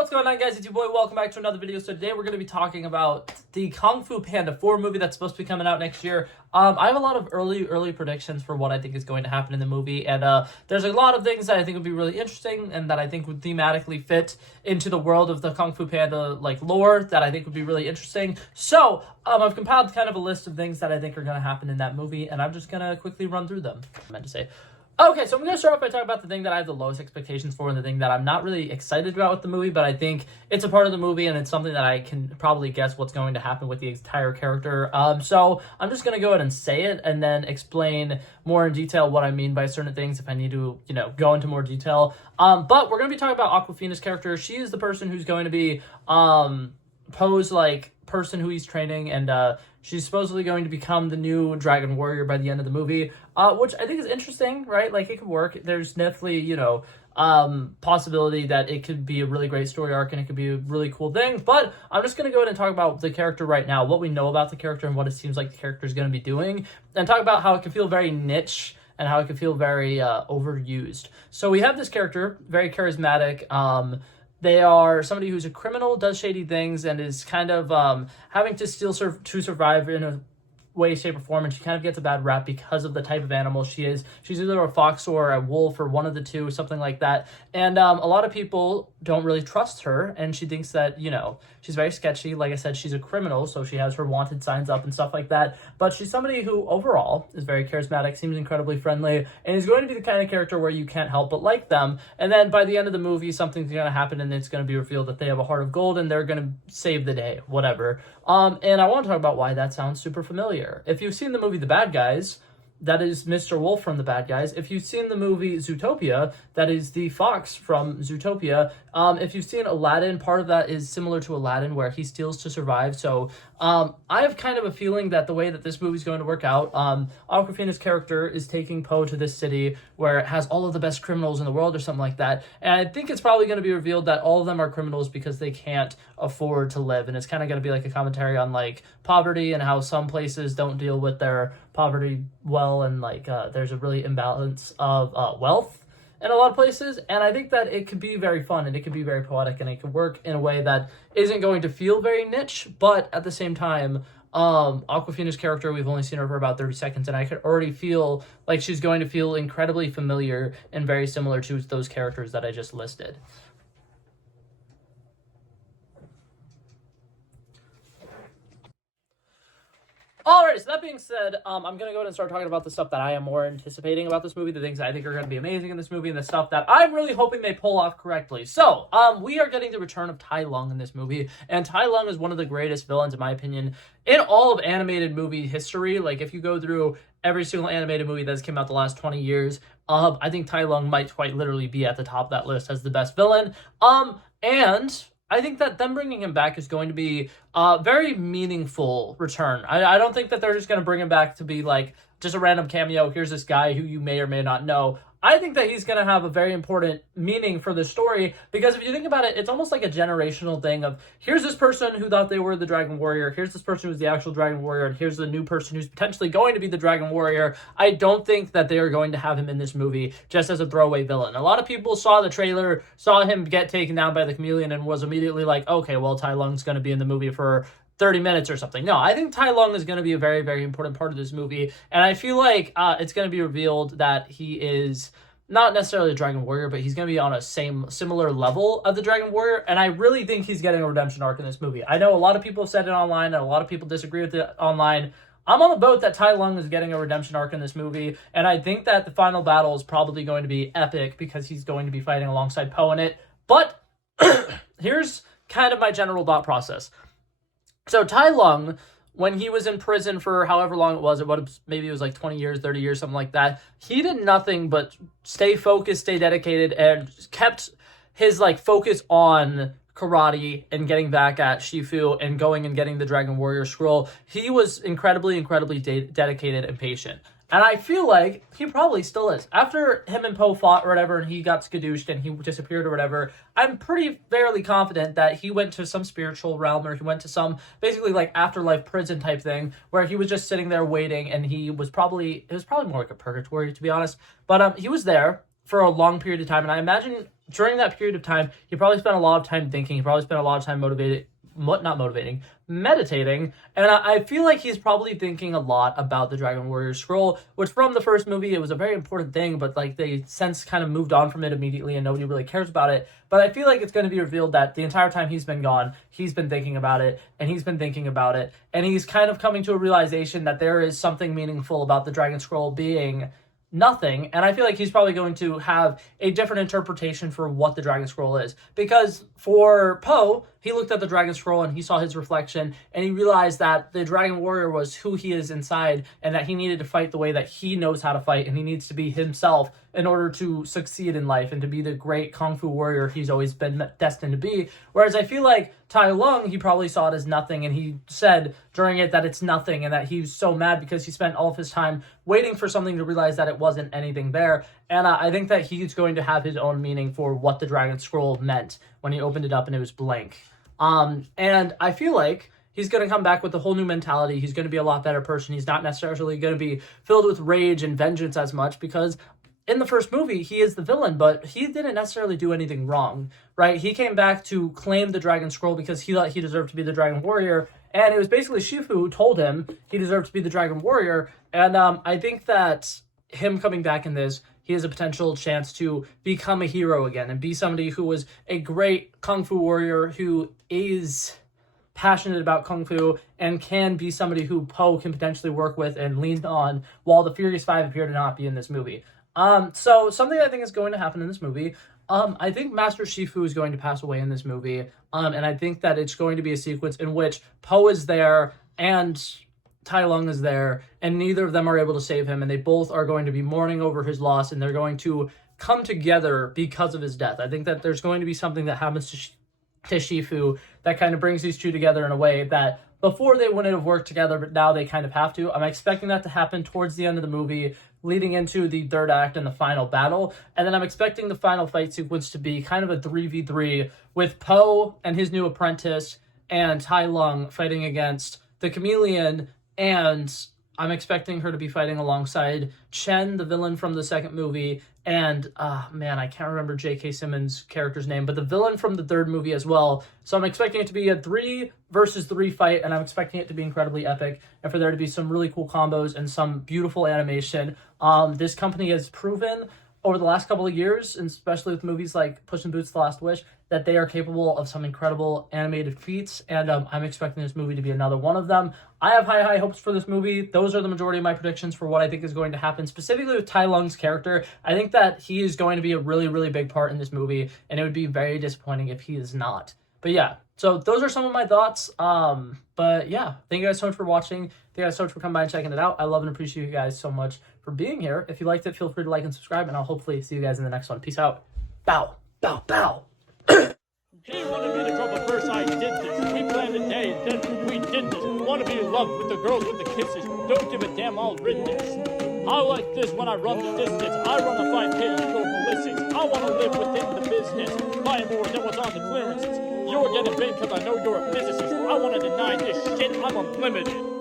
What's going on, guys? It's your boy. Welcome back to another video. So today we're going to be talking about the Kongfu Panda 4 movie that's supposed to be coming out next year. I have a lot of early predictions for what I think is going to happen in the movie, and there's a lot of things that I think would be really interesting and that I think would thematically fit into the world of the Kongfu Panda lore that I think would be really interesting. So I've compiled kind of a list of things that I think are going to happen in that movie, and I'm just going to quickly run through them. I meant to say. Okay, so I'm going to start off by talking about the thing that I have the lowest expectations for and the thing that I'm not really excited about with the movie, but I think it's a part of the movie and it's something that I can probably guess what's going to happen with the entire character. So I'm just going to go ahead and say it and then explain more in detail what I mean by certain things if I need to, go into more detail. But we're going to be talking about Awkwafina's character. She is the person who's going to be posed person who he's training, and she's supposedly going to become the new dragon warrior by the end of the movie, which I think is interesting, right? It could work. There's definitely, possibility that it could be a really great story arc and it could be a really cool thing. But I'm just going to go ahead and talk about the character right now, what we know about the character and what it seems like the character is going to be doing, and talk about how it can feel very niche and how it can feel very overused. So we have this character, very charismatic. They are somebody who's a criminal, does shady things, and is kind of having to still to survive in a way, shape, or form, and she kind of gets a bad rap because of the type of animal she is. She's either a fox or a wolf or one of the two, something like that. And a lot of people don't really trust her, and she thinks that, she's very sketchy. Like I said, she's a criminal, so she has her wanted signs up and stuff like that. But she's somebody who, overall, is very charismatic, seems incredibly friendly, and is going to be the kind of character where you can't help but like them. And then by the end of the movie, something's going to happen, and it's going to be revealed that they have a heart of gold, and they're going to save the day, whatever. And I want to talk about why that sounds super familiar. If you've seen the movie The Bad Guys, that is Mr. Wolf from The Bad Guys. If you've seen the movie Zootopia, that is the fox from Zootopia. If you've seen Aladdin, part of that is similar to Aladdin, where he steals to survive. So I have kind of a feeling that the way that this movie is going to work out, Awkwafina's character is taking Poe to this city where it has all of the best criminals in the world or something like that. And I think it's probably going to be revealed that all of them are criminals because they can't afford to live. And it's kind of going to be like a commentary on poverty and how some places don't deal with their poverty well, and there's a really imbalance of wealth in a lot of places. And I think that it could be very fun and it could be very poetic and it could work in a way that isn't going to feel very niche, but at the same time, Awkwafina's character, we've only seen her for about 30 seconds, and I could already feel like she's going to feel incredibly familiar and very similar to those characters that I just listed. Alright, so that being said, I'm going to go ahead and start talking about the stuff that I am more anticipating about this movie, the things that I think are going to be amazing in this movie, and the stuff that I'm really hoping they pull off correctly. So, we are getting the return of Tai Lung in this movie, and Tai Lung is one of the greatest villains, in my opinion, in all of animated movie history. If you go through every single animated movie that's came out the last 20 years, I think Tai Lung might quite literally be at the top of that list as the best villain. And I think that them bringing him back is going to be a very meaningful return. I don't think that they're just going to bring him back to be just a random cameo. Here's this guy who you may or may not know. I think that he's going to have a very important meaning for the story, because if you think about it, it's almost like a generational thing of, here's this person who thought they were the Dragon Warrior, here's this person who's the actual Dragon Warrior, and here's the new person who's potentially going to be the Dragon Warrior. I don't think that they are going to have him in this movie just as a throwaway villain. A lot of people saw the trailer, saw him get taken down by the chameleon, and was immediately like, okay, well, Tai Lung's going to be in the movie for 30 minutes or something. No, I think Tai Lung is going to be a very, very important part of this movie, and I feel like it's going to be revealed that he is not necessarily a Dragon Warrior, but he's going to be on a similar level of the Dragon Warrior, and I really think he's getting a redemption arc in this movie. I know a lot of people have said it online, and a lot of people disagree with it online. I'm on the boat that Tai Lung is getting a redemption arc in this movie, and I think that the final battle is probably going to be epic because he's going to be fighting alongside Poe in it. But here's kind of my general thought process. So Tai Lung, when he was in prison for however long it was, maybe it was 20 years, 30 years, something like that, he did nothing but stay focused, stay dedicated, and kept his focus on karate and getting back at Shifu and going and getting the Dragon Warrior scroll. He was incredibly dedicated and patient. And I feel like he probably still is. After him and Poe fought or whatever, and he got skadooshed and he disappeared or whatever, I'm pretty fairly confident that he went to some spiritual realm, or he went to some basically afterlife prison type thing where he was just sitting there waiting, and it was probably more like a purgatory, to be honest. But he was there for a long period of time. And I imagine during that period of time, he probably spent a lot of time thinking. He probably spent a lot of time meditating. And I feel like he's probably thinking a lot about the Dragon Warrior Scroll, which from the first movie, it was a very important thing, but like they since kind of moved on from it immediately and nobody really cares about it. But I feel like it's going to be revealed that the entire time he's been gone, he's been thinking about it, and he's been thinking about it, and he's kind of coming to a realization that there is something meaningful about the Dragon Scroll being nothing. And I feel like he's probably going to have a different interpretation for what the Dragon Scroll is, because for Poe, he looked at the Dragon Scroll and he saw his reflection and he realized that the Dragon Warrior was who he is inside, and that he needed to fight the way that he knows how to fight, and he needs to be himself in order to succeed in life and to be the great Kung Fu warrior he's always been destined to be. Whereas I feel like Tai Lung, he probably saw it as nothing, and he said during it that it's nothing, and that he was so mad because he spent all of his time waiting for something to realize that it wasn't anything there. And I think that he's going to have his own meaning for what the Dragon Scroll meant when he opened it up and it was blank. And I feel like he's going to come back with a whole new mentality. He's going to be a lot better person. He's not necessarily going to be filled with rage and vengeance as much, because in the first movie, he is the villain, but he didn't necessarily do anything wrong, right? He came back to claim the Dragon Scroll because he thought he deserved to be the Dragon Warrior, and it was basically Shifu who told him he deserved to be the Dragon Warrior. And I think that him coming back in this, he has a potential chance to become a hero again and be somebody who was a great Kung Fu warrior who is passionate about Kung Fu and can be somebody who Poe can potentially work with and lean on, while the Furious Five appear to not be in this movie. So something I think is going to happen in this movie, I think Master Shifu is going to pass away in this movie, and I think that it's going to be a sequence in which Poe is there and Tai Lung is there, and neither of them are able to save him, and they both are going to be mourning over his loss, and they're going to come together because of his death. I think that there's going to be something that happens to Shifu that kind of brings these two together in a way that before they wouldn't have worked together, but now they kind of have to. I'm expecting that to happen towards the end of the movie, leading into the third act and the final battle. And then I'm expecting the final fight sequence to be kind of a 3v3 with Poe and his new apprentice and Tai Lung fighting against the Chameleon, and I'm expecting her to be fighting alongside Chen, the villain from the second movie, and, I can't remember J.K. Simmons' character's name, but the villain from the third movie as well. So I'm expecting it to be a 3 versus 3 fight, and I'm expecting it to be incredibly epic, and for there to be some really cool combos and some beautiful animation. This company has proven over the last couple of years, and especially with movies like Puss in Boots: The Last Wish, that they are capable of some incredible animated feats, and I'm expecting this movie to be another one of them. I have high hopes for this movie. Those are the majority of my predictions for what I think is going to happen, specifically with Tai Lung's character. I think that he is going to be a really, really big part in this movie, and it would be very disappointing if he is not. But yeah, so those are some of my thoughts. But yeah, thank you guys so much for watching. Thank you guys so much for coming by and checking it out. I love and appreciate you guys so much for being here. If you liked it, feel free to like and subscribe, and I'll hopefully see you guys in the next one. Peace out. Bow, bow, bow. He wanted me to drop a verse, I did this. We planned a day, then we did this. Wanna be in love with the girls with the kisses. Don't give a damn, I'll rid this. I like this when I run the distance. I run a 5K, you go ballistics. I wanna live within the business. Buy more than what's on the clearances. You're getting big cause I know you're a physicist. I wanna deny this shit, I'm unlimited.